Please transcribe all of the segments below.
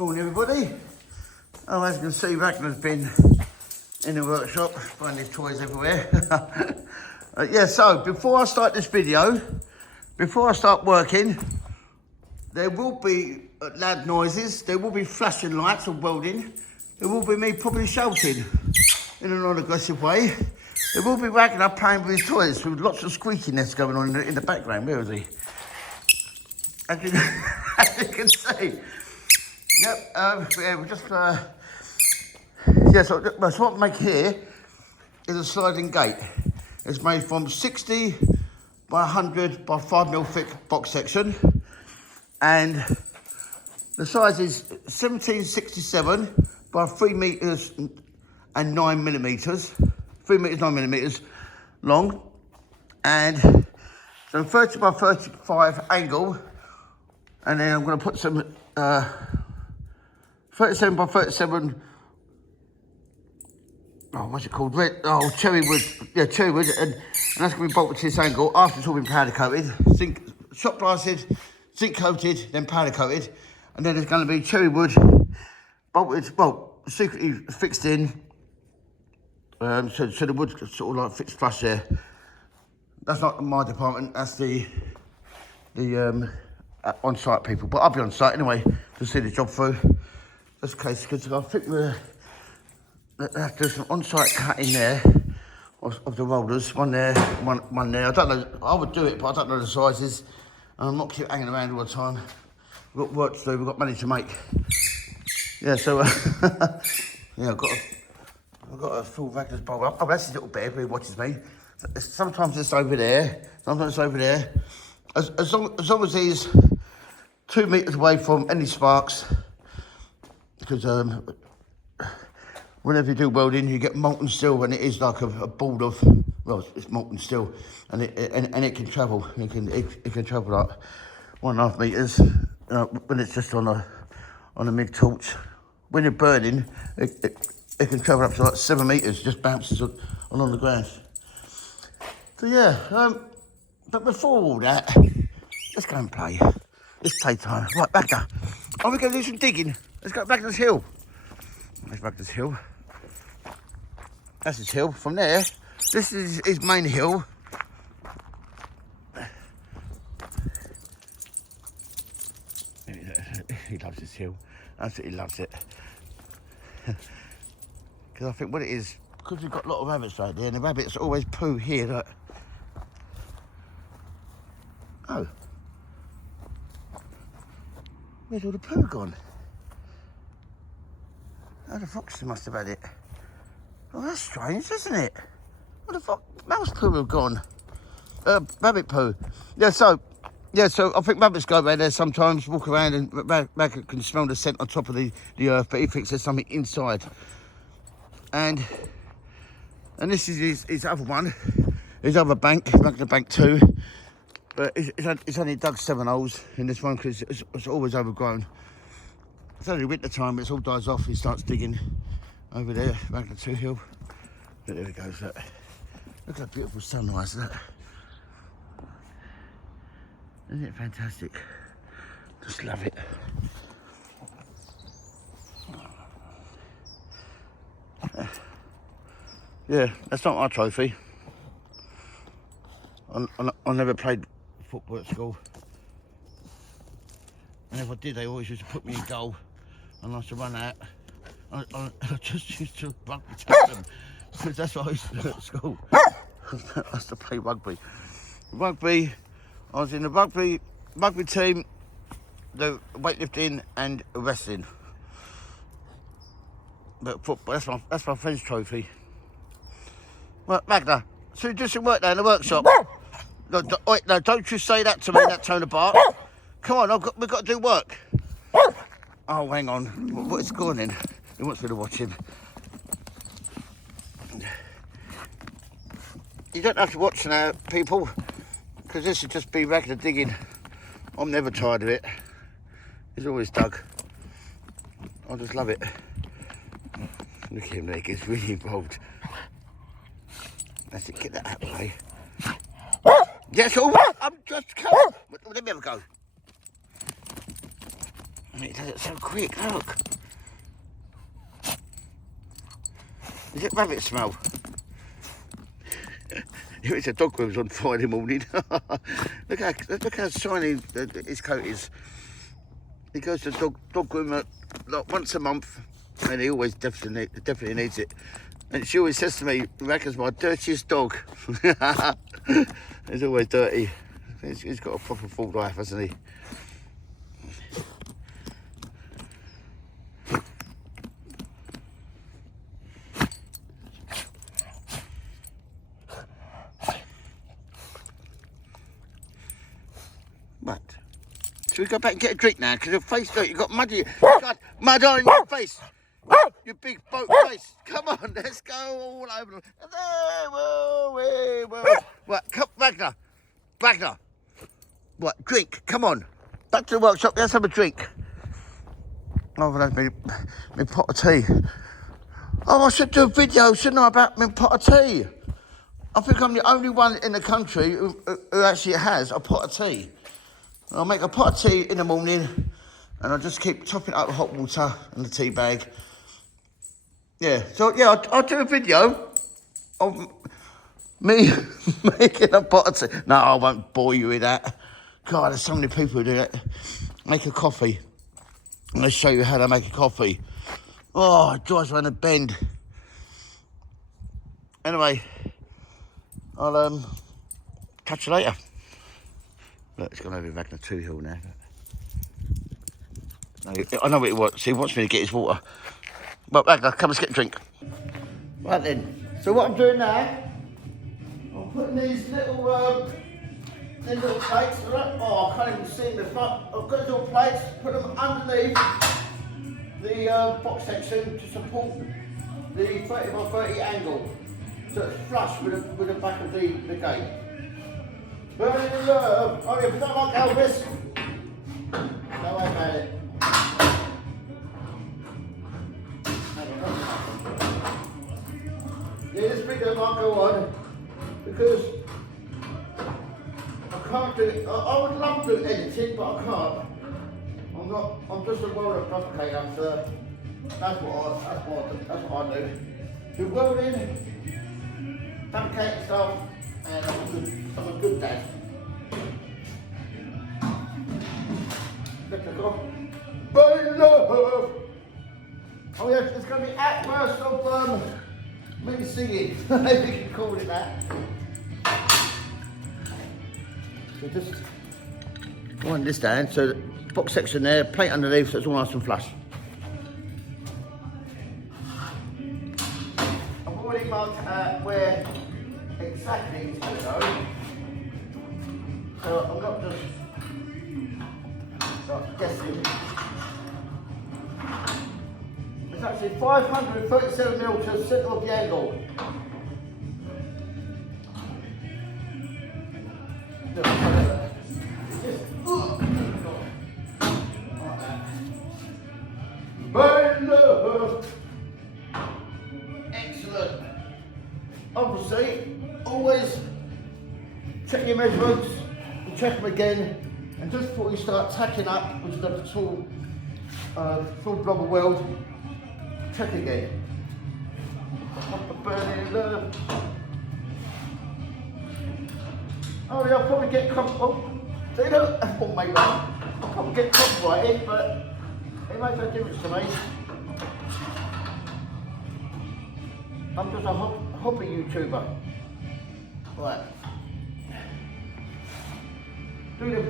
Morning everybody. Oh, as you can see, Ragnar's been in the workshop buying his toys everywhere. Yeah, so before I start this video, before I start working, there will be loud noises, there will be flashing lights of welding, there will be me probably shouting in a non-aggressive way. There will be Ragnar playing with his toys with lots of squeakiness going on in the background. Where is he? As you can see. Yep, yeah, we just, yeah, so what I make here is a sliding gate. It's made from 60 by 100 by 5mm thick box section. And the size is 1767 by 3 meters and 9mm. 3 meters, 9mm long. And so 30 by 35 angle. And then I'm going to put some 37 by 37, oh, what's it called? Cherry wood. Yeah, cherry wood. And that's going to be bolted to this angle after it's all been powder coated. Shot blasted, zinc coated, then powder coated. And then there's going to be cherry wood bolted, well, secretly fixed in. So the wood sort of like fits flush there. That's not my department, that's the on-site people. But I'll be on site anyway to see the job through. Just in case, because I think there's some on-site cutting there of the rollers. One there, one there. I don't know, I would do it, but I don't know the sizes. And I'm not keep hanging around all the time. We've got work to do, we've got money to make. Yeah, so, yeah, I've got a full Ragnar's bowl up. Oh, that's his little bed where he watches me. Sometimes it's over there, sometimes it's over there. As long as he's 2 meters away from any sparks, because whenever you do welding, you get molten steel, and it is like a ball of, well, it's molten steel, and it can travel. It can travel like 1.5 meters when it's just on a MIG torch. When you're burning, it can travel up to like 7 meters, just bounces on the ground. So yeah, but before all that, let's go and play. It's playtime. Right, Ragnar. Are we going to do some digging? Let's go back to this hill. There's Ragnar's hill. That's his hill. From there, this is his main hill. He loves this hill. Absolutely loves it. Because I think what it is, because we've got a lot of rabbits right there, and the rabbits always poo here. Like, oh. Where's all the poo gone? Oh, the foxes must have had it. Oh, that's strange, isn't it? What the fuck? Mouse poo have gone. Rabbit poo. Yeah, so I think rabbits go around there sometimes, walk around, and rabbit can smell the scent on top of the earth, but he thinks there's something inside. And this is his other one, his other bank, Ragnar Bank 2. But it's only dug 7 holes in this one because it's always overgrown. It's only winter time, it all dies off. He starts digging over there, Ragnar 2 hill. But there he goes. Look at that beautiful sunrise. Look. Isn't it fantastic? Just love it. Yeah, that's not my trophy. I never played football at school. And if I did, they always used to put me in goal. And I used to run out. I just used to rugby tap them. Because that's what I used to do at school. I used to play rugby. Rugby, I was in the rugby team, the weightlifting and wrestling. But football, that's my friend's trophy. Well, Ragnar, so you do some work there in the workshop? No, don't you say that to me in that tone of bark. Come on, we've got to do work. Oh, hang on. What is going on? He wants me to watch him. You don't have to watch now, people, because this would just be Ragnar digging. I'm never tired of it. He's always dug. I just love it. Look at him there, he gets really involved. That's it, get that out of the way. Yes, all right, I'm just coming. Let me have a go. It does it so quick, look. Is it rabbit smell? If it's a dog grooms on Friday morning. look how shiny his coat is. He goes to dog groom like once a month, and he always definitely needs it. And she always says to me, Ragnar's my dirtiest dog. He's always dirty. He's got a proper full life, hasn't he? What? Should we go back and get a drink now? Because your face, look, you've got mud on your face. You big boat face. Come on, let's go all over. What? Come, Ragnar. What? Drink. Come on. Back to the workshop. Let's have a drink. Oh, I've had me pot of tea. Oh, I should do a video, shouldn't I, about my pot of tea? I think I'm the only one in the country who actually has a pot of tea. I'll make a pot of tea in the morning, and I'll just keep topping it up with hot water in the tea bag. Yeah, so yeah, I'll do a video of me making a pot of tea. No, I won't bore you with that. God, there's so many people who do that. Make a coffee. And I'll show you how to make a coffee. Oh, it drives around a bend. Anyway, I'll catch you later. Look, it's gone over Ragnar 2 hill now. I know what he wants. He wants me to get his water. But Ragnar, come and get a drink. Right then. So what I'm doing now, I'm putting these little plates. Oh, I can't even see in the front. I've got these little plates. Put them underneath the box section to support the 30 by 30 angle, so it's flush with the back of the gate. Burning love. Oh, if you don't like Elvis, don't worry about it. Yeah, this video might go on because I can't do it. I would love to edit it, but I can't. I'm just a welder fabricator, so that's what I do. Do welding, fabricating stuff, and I'm a good dad. Burning love! Oh yeah, it's going to be outburst of me singing, if you can call it that. So just wind this down, so the box section there, plate underneath, so it's all nice and flush. I've already marked where exactly it's going to go, so I'm not just guessing. It's actually 537mm to the centre of the angle. Excellent. Obviously, always check your measurements and check them again. And just before you start tacking up with the full blob of weld, check again. Burning love. Oh yeah, I'll probably get see that? That's what made that. I'll probably get copyrighted, but it makes no difference to me. I'm just a hobby YouTuber. Right. Do them.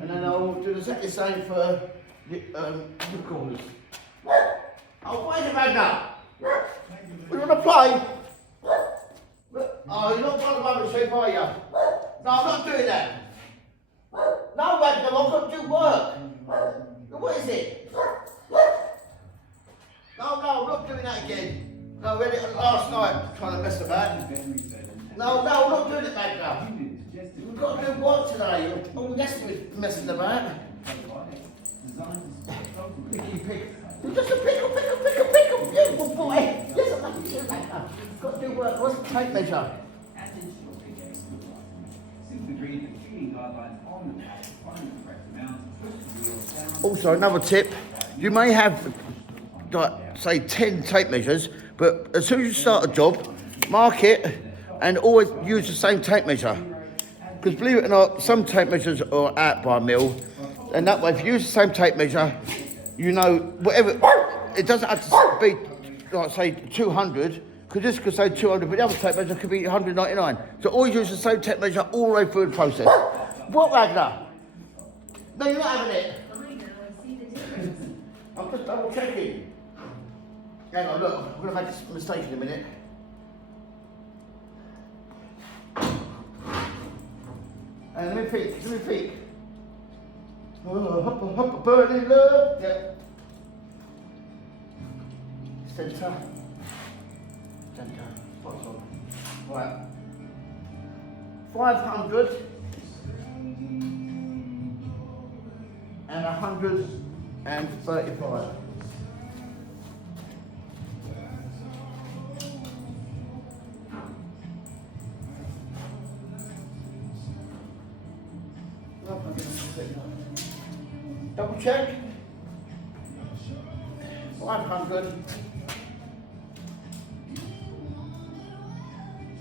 And then I'll do exactly the same for the corners. Oh, wait a minute now. We want to play? Oh, you're not trying to rubbish shape, are you? No, I'm not doing that. No, Ragnar, I've got to do work. What is it? No, I'm not doing that again. No, I read it last night, trying to mess about. No, I'm not doing it, Ragnar. We've got to do work today. All the rest of it is messing about. Picky pick. Just a pickle. Beautiful boy. Yes, I'm not doing that. We've got to do work. What's the tape measure? Also, another tip, you may have, like, say 10 tape measures, but as soon as you start a job, mark it and always use the same tape measure. Because believe it or not, some tape measures are out by mill, and that way if you use the same tape measure, you know, whatever, it doesn't have to be, like say 200, because this could say 200, but the other tape measure could be 199. So always use the same tape measure all the way through the process. What, Ragnar? No, you're not having it. I'm just double checking. Hang on, look, I'm going to make a mistake in a minute. And let me peek. Oh, burning love. Yep. Centre. What's on? Right. 500 and 135. Double check. 500.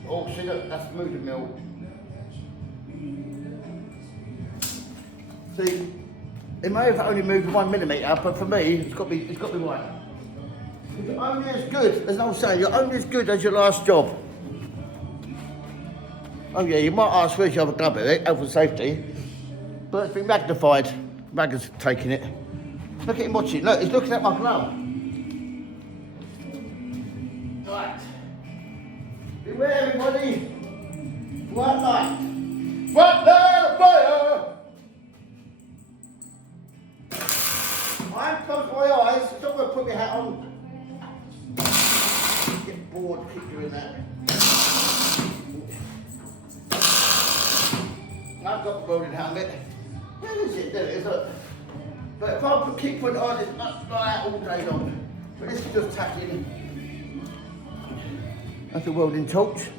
Oh, see, look, that's moved the mill. See, it may have only moved 1 millimetre, but for me, it's got to be right. You're only as good, as I was saying, you're only as good as your last job. Oh yeah, you might ask where's your other glove with it, health and safety, but it's been magnified. Raggar's taking it. Look at him watching. Look, he's looking at my glove. Right. Beware, everybody. White light. White light of fire. I haven't closed my eyes. I'm not going to put my hat on. Get bored, keep doing that. I've got the welding helmet. Where is it? There it is, look. But if I keep putting it on, it's not like that all day long. But this is just tacking. That's a welding torch.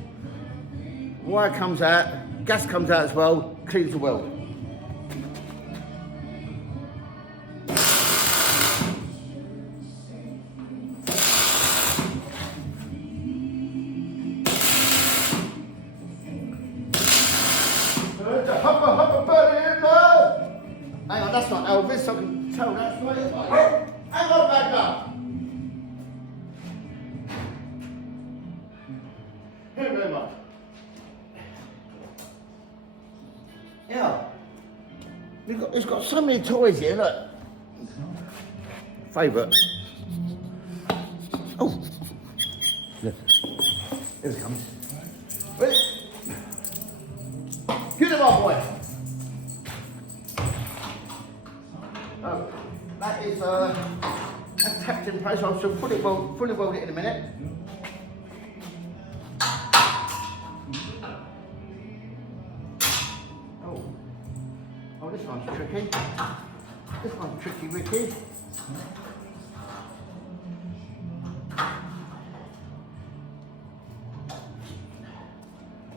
Wire comes out, gas comes out as well, cleans the weld. Hang on, that's not Elvis, I can tell that's right. Hang on, Ragnar. Here we go. Yeah. It's got so many toys here, look. Favourite. Oh. Look. Here it comes. Ready? Get it on, boy. Oh, that is tacked in place. I shall fully weld it in a minute. Oh, this one's tricky. This one's tricky, Ricky.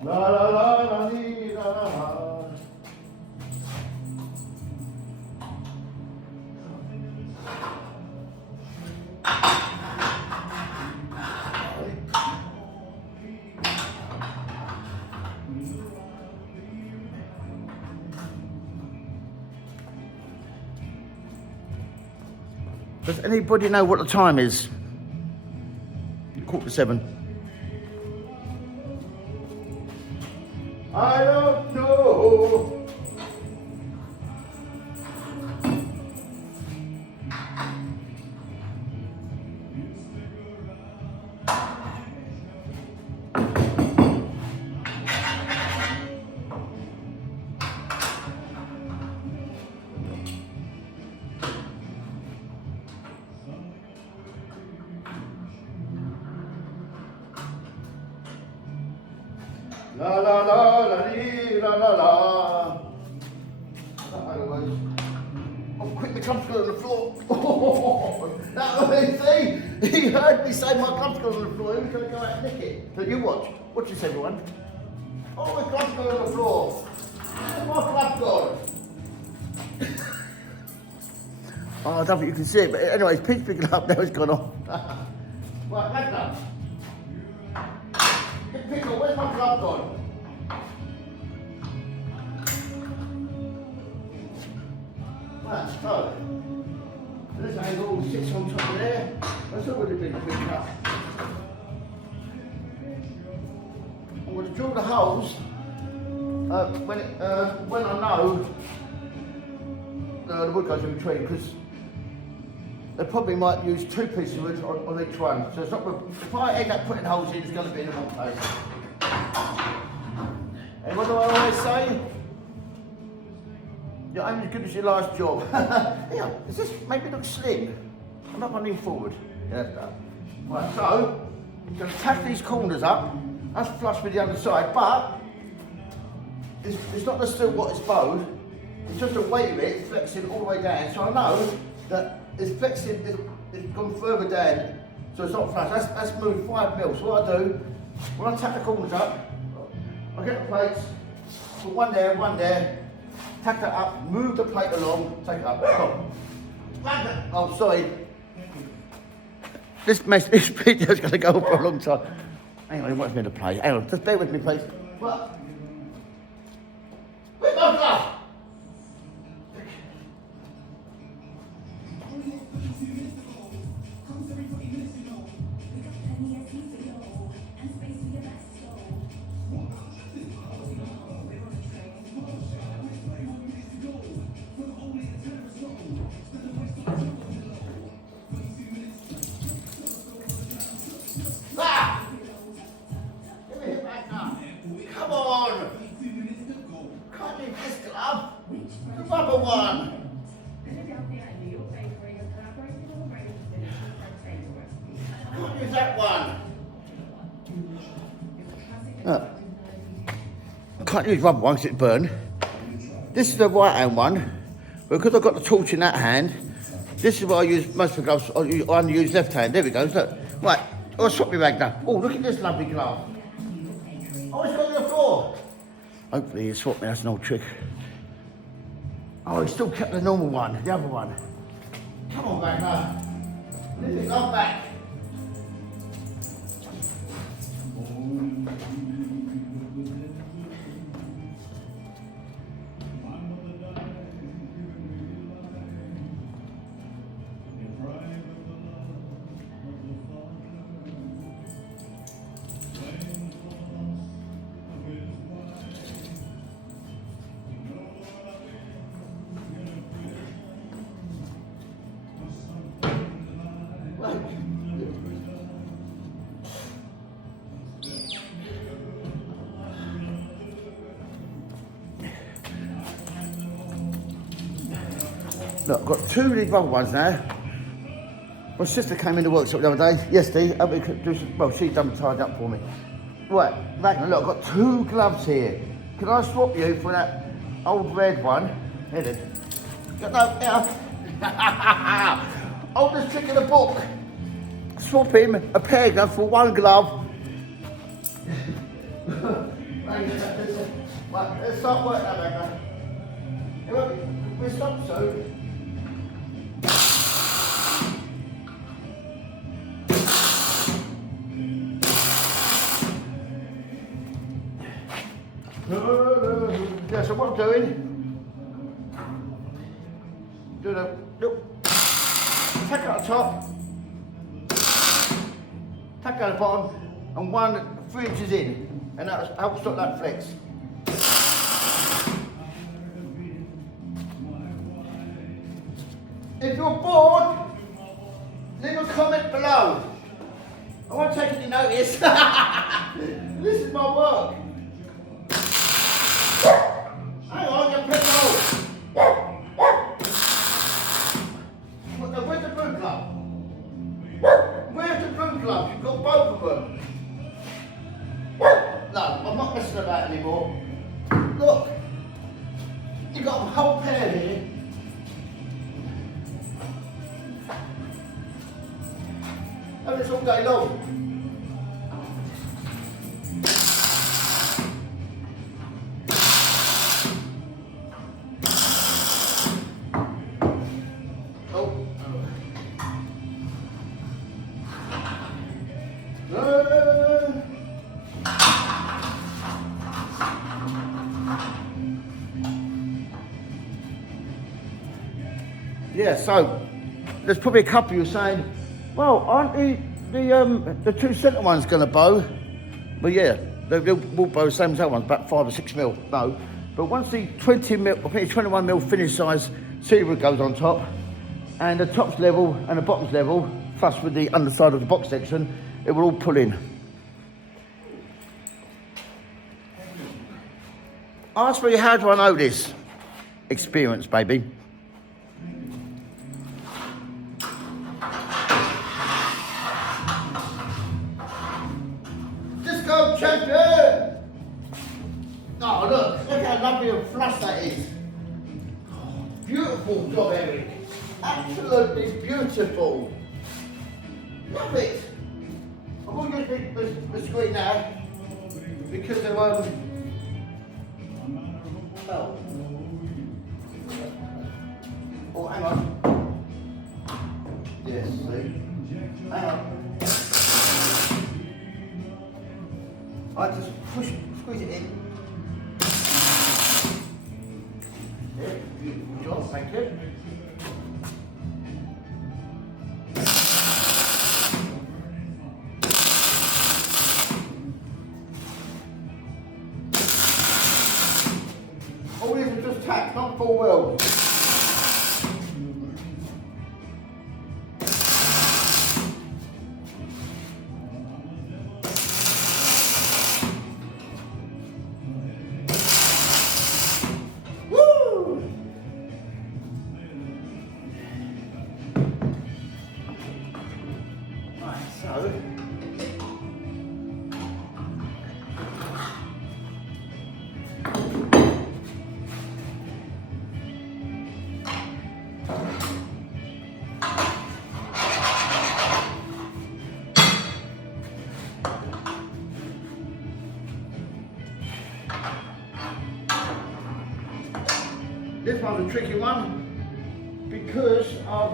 La la la la dee, la la la. Does anybody know what the time is? 7:15. I don't know. La la la la dee, la la la. I'm quickly comfortable on the floor. Oh, that way, see? He heard me say my comfortable on the floor. He was going to go out and nick it. So you watch. Watch this, everyone. Oh, we're comfortable on the floor. My glove Oh, I don't think you can see it, but anyway, his pin's picking up, now it's gone off. Right, Ragnar. Pickle, where's my glove gone? Right, so, this angle sits on top of there. That's already been picked up. I'm going to drill the holes when I know the wood goes in between, because they probably might use 2 pieces of wood on each one. So it's not, if I end up putting holes in, it's going to be in the wrong place. And what do I always say? You're only as good as your last job. Yeah, does this make me look slim? I'm not running forward. Yeah, that's done. Right, so I'm going to tack these corners up. That's flush with the other side, but it's not the steel what is bowed. It's just the weight of it flexing all the way down. So I know that it's flexing, it's gone further down, so it's not flush. That's moved 5 mil. So what I do, when I tack the corners up, I get the plates, put one there, tack that up, move the plate along, take it up. Oh, sorry. This video's going to go on for a long time. Hang on, he wants me to play. Hang on, just bear with me, please. What? Where's my glove? Come on! Can't use this glove. The rubber one. Can't use that one. I can't use rubber one because it's burned. This is the right hand one. Because I've got the torch in that hand, this is what I use most of the gloves. I only use left hand. There we go. Look. Right. I'll swap me Ragnar. Oh, look at this lovely glove. Oh, it's got on the floor. Hopefully he swapped me, that's an old trick. Oh, he still kept the normal one, the other one. Come on, Ragnar. Lift it glove back. Look, I've got 2 of these rubber ones now. My sister came in the workshop the other day, yesterday, well, she done tied up for me. Right, Ragnar, look, I've got 2 gloves here. Can I swap you for that old red one? Here then. No, here. Oldest trick in the book. Swap him a pair of gloves for 1 glove. Right, let's start working now, Ragnar. We'll stop soon. Yeah, so what I'm doing, tack out the top, tack out the bottom, and 3 inches in, and that helps stop that flex. If you're bored, leave a comment below. I won't take any notice. This is my work. Hang on, you're pissed off. Where's the broom glove? Where's the broom glove? You've got both of them. No, I'm not messing about anymore. Look, you've got a whole pair here. And it's all day long. Oh. Yeah, so there's probably a couple of you saying, well, aren't the two centre ones going to bow? Well, yeah, they will bow the same as that one, about 5 or 6 mil. No, but once the 20 mil, I think it's 21 mil finish size silver goes on top, and the top's level and the bottom's level, plus with the underside of the box section, it will all pull in. Ask me, how do I know this? Experience, baby. Just go, champion! Oh, look how lovely and flush that is. Oh, beautiful job, Eric. Absolutely beautiful. Love it. I'm going to use the screen now because of oh. Oh, hang on. Yes, see. Hang on. I just squeeze it in. Yeah, beautiful job, thank you. All these are just tacked, not full weld. Woo! Right, so this one's a tricky one because of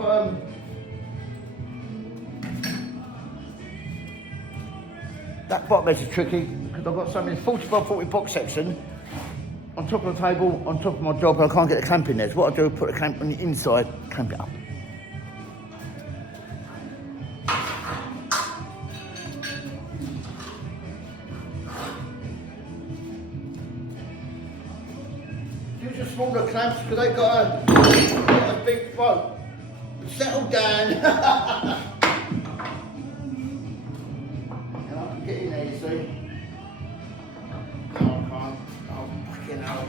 that bottom edge is tricky because I've got something 40 by 40 box section on top of the table, on top of my job, and I can't get the clamp in there. So what I do is put the clamp on the inside, clamp it up. Use your smaller clamps because they've got a big throat. Settle down. And I can get in there, you see. No, I can't. Oh, fucking hell.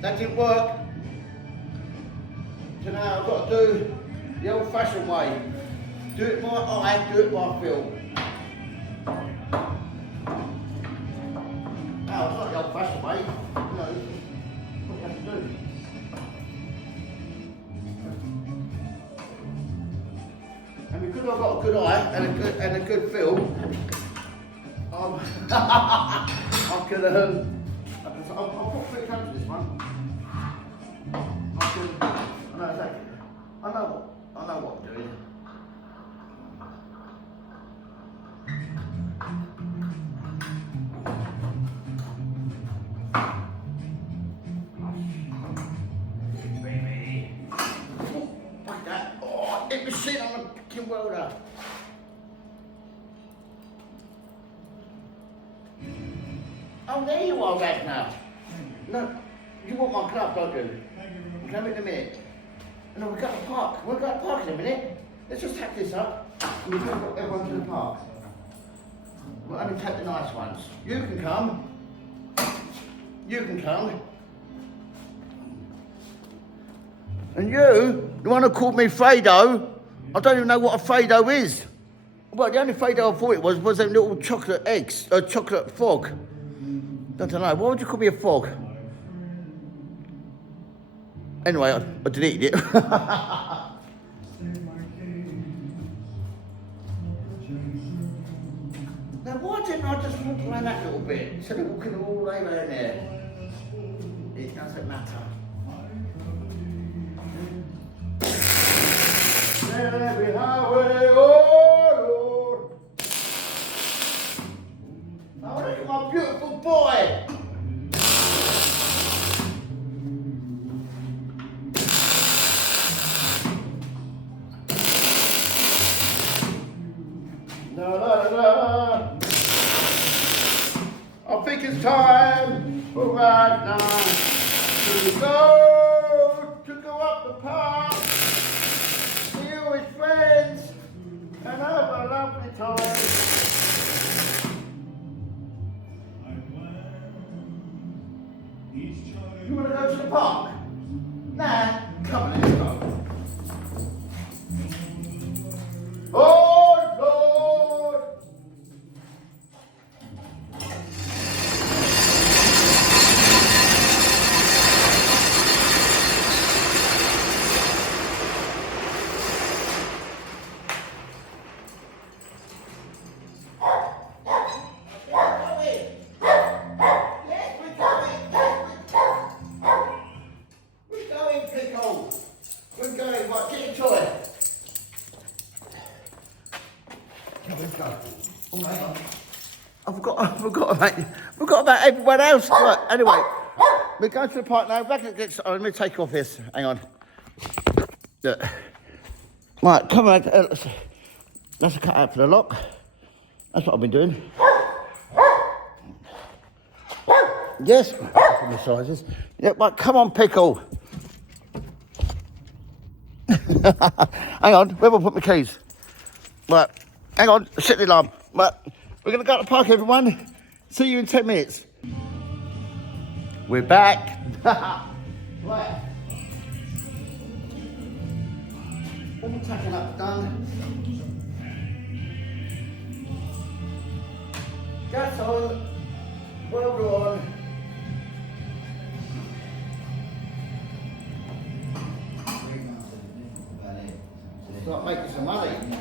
That didn't work. So now I've got to do the old-fashioned way. Do it by eye, do it by feel. Now it's not the old-fashioned way. You know, what you have to do. And because I've got a good eye and a good feel, I'm gonna I'll put 3 clamps in this one. I know exactly. I know what I'm doing. Baby. Like that. Oh, it was shit on the fucking welder. Oh, there you are, Ragnar. No, you want my club, don't you? Come in a minute. No, we've got to park. We've got to park in a minute. Let's just tack this up and we've got everyone to the park. We'll only take the nice ones. You can come. You can come. And you, the one who called me Fredo, I don't even know what a Fredo is. Well, the only Fredo I thought it was them little chocolate eggs, chocolate fog. I don't know, why would you call me a fog? Anyway, I deleted it. Now, why didn't I just walk around that little bit instead of walking all the way around there? It doesn't matter. There every highway, oh Lord. Now look at my beautiful boy. La la la. I think it's time for Ragnar to go up the park, see all his friends, and have a lovely time. You want to go to the park? Nah, come on, let's go. Oh Lord! I forgot about everyone else. Right, anyway, we're going to the park now. Let me take off this. Hang on. Look. Right, come on. That's a cut out for the lock. That's what I've been doing. Yes. The sizes. Yeah, right, come on, Pickle. Hang on, where will I put my keys? Right, hang on, set the alarm. Right, we're going to go to the park, everyone. See you in 10 minutes. We're back. Right. All the tacking up done. Gas on. Welder on. Start making some money.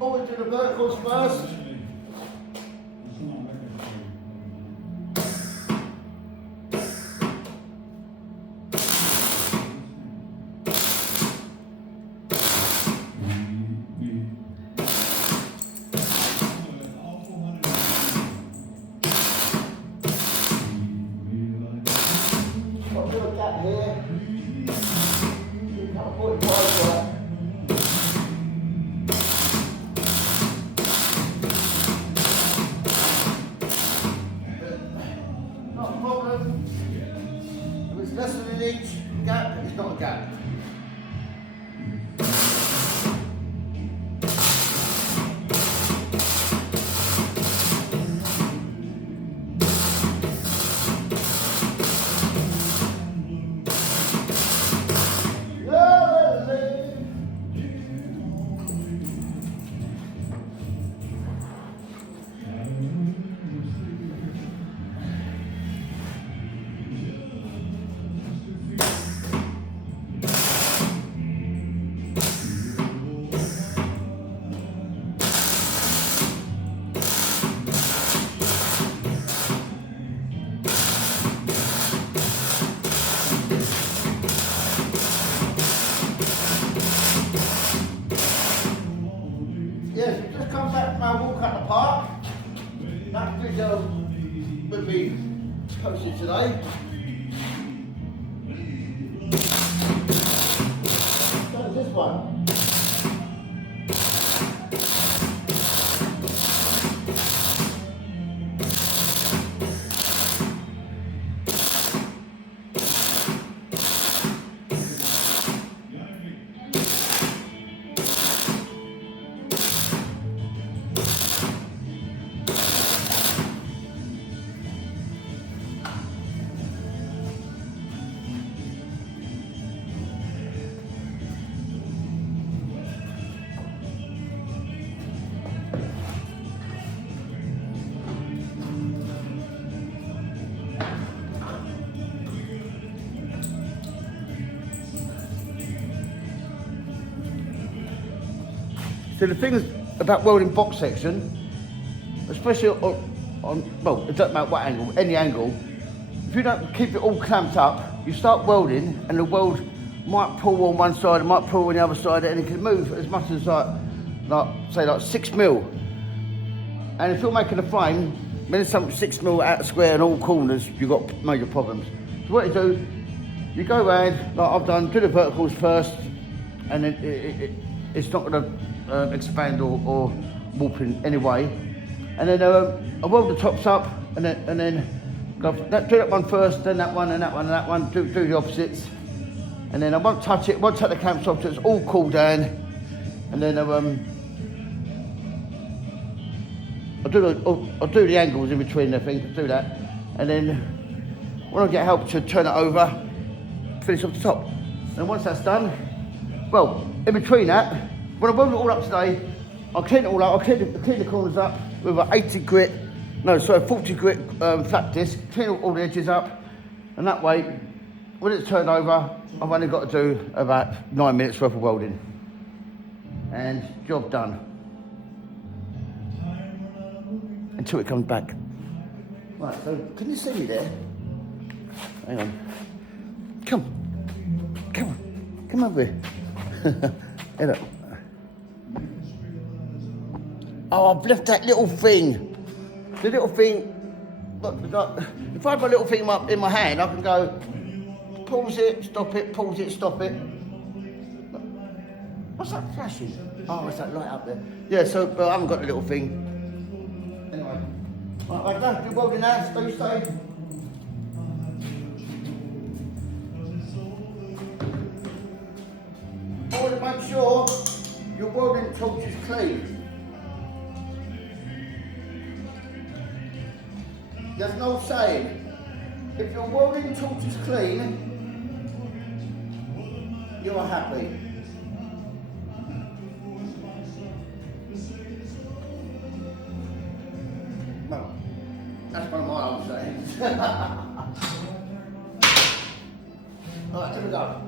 Always do the verticals first. Got a little gap here. You can't put it quite right. Less than an inch gap, it's not a gap. Yes, we just come back from our walk at the park. That video will be posted today. That was this one. So the thing is about welding box section, especially on well, it doesn't matter what angle, any angle, if you don't keep it all clamped up, you start welding and the weld might pull on one side, it might pull on the other side, and it can move as much as like 6 mil. And if you're making a frame, when it's something 6 mil out square in all corners, you've got major problems. So what you do, you go around, like I've done, do the verticals first, and then it's not going to expand or warp in any way. And then I weld the tops up, and then go do that one first, then that one, and that one, and that one. Do the opposites, and then I won't touch it. Won't touch the clamps off till it's all cooled down, and then I'll do the angles in between the things. Do that, and then when I get help to turn it over, finish off the top. And once that's done, well, in between that, when I weld it all up today, I'll clean it all up. I'll clean the corners up with an 40 grit flat disc. Clean all the edges up, and that way, when it's turned over, I've only got to do about 9 minutes worth of welding, and job done. Until it comes back. Right, so can you see me there? Hang on. Come over here. Hey, look. Oh, I've left that little thing. The little thing, look, if I have my little thing in my hand, I can go, pause it, stop it, pause it, stop it. Look. What's that flashing? Oh, it's that light up there. Yeah, so I haven't got the little thing. Anyway, right, I'm done. Do welding now, stay safe. Always make sure your welding torch is clean. There's no saying. If your welding torch is clean, you are happy. Well, that's one of my own sayings. Alright, here we go.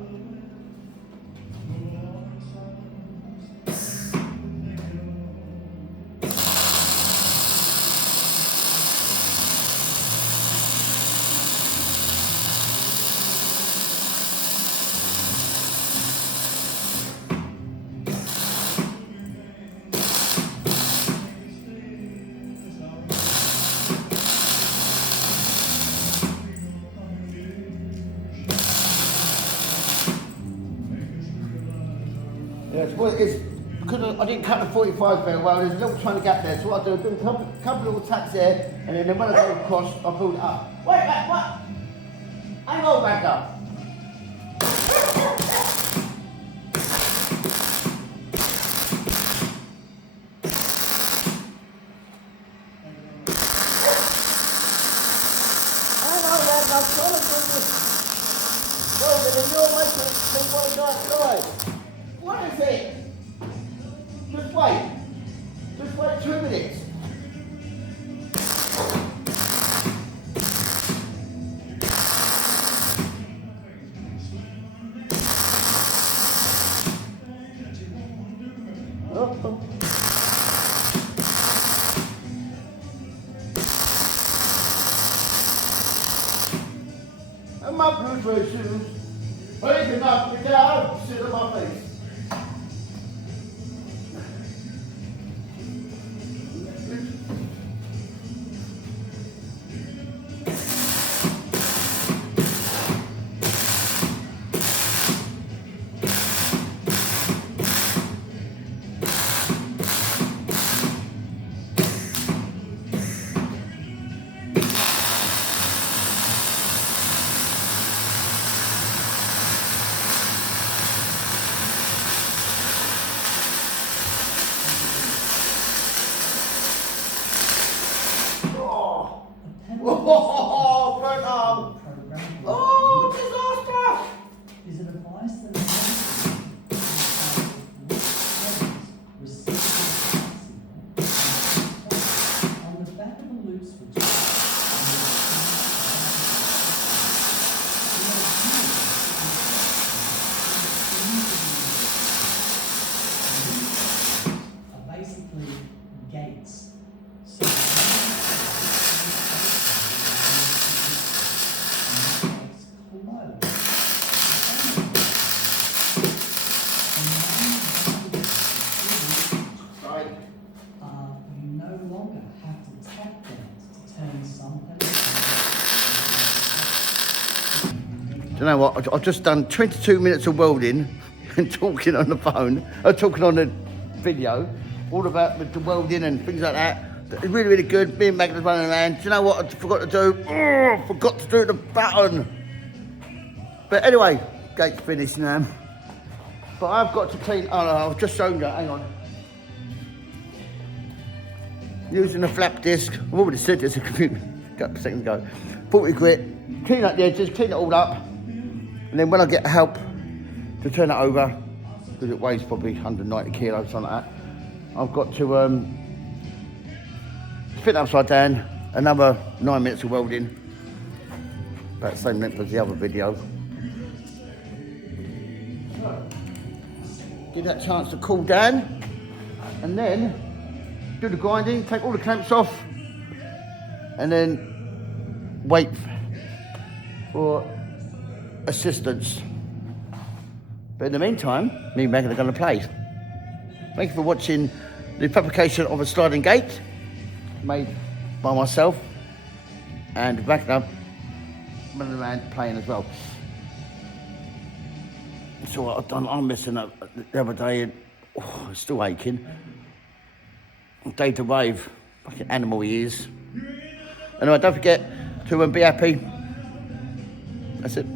Yes, well, it's because I didn't cut the 45 very well, there's a little tiny gap there, so what I do, a couple little tacks there, and then when I go across, I build it up. Wait, what? Hang on, Ragnar. Hang on, Ragnar, I'm trying to do this. Well, then you're making me want to go outside. What is it? Just wait. Just wait 2 minutes. And my blue suit shoes. Well, you can knock me down, sit on my face. Oh, burnt arm. Oh, disaster. Is it advised that on the back of the loop switch? you know what? I've just done 22 minutes of welding and talking on the phone, talking on the video, all about the welding and things like that. It's really, really good. Me and Ragnar running around. Do you know what I forgot to do? Oh, I forgot to do the button. But anyway, gate's finished now. But I've got to clean, oh no, I've just shown you, hang on. Using the flap disc, I've already said this a couple of seconds ago. 40 grit, clean up the edges, clean it all up. And then when I get help to turn it over, because it weighs probably 190 kilos, something like that, I've got to spin it upside down, another 9 minutes of welding, about the same length as the other video. Give that chance to cool down, and then do the grinding, take all the clamps off, and then wait for assistance. But in the meantime, me and Megan are going to play. Thank you for watching the fabrication of a sliding gate made by myself, and Ragnar running around playing as well. So what I've done, I'm messing up the other day and it's still aching. Day to rave, fucking animal he is. Anyway, don't forget to be happy. That's it.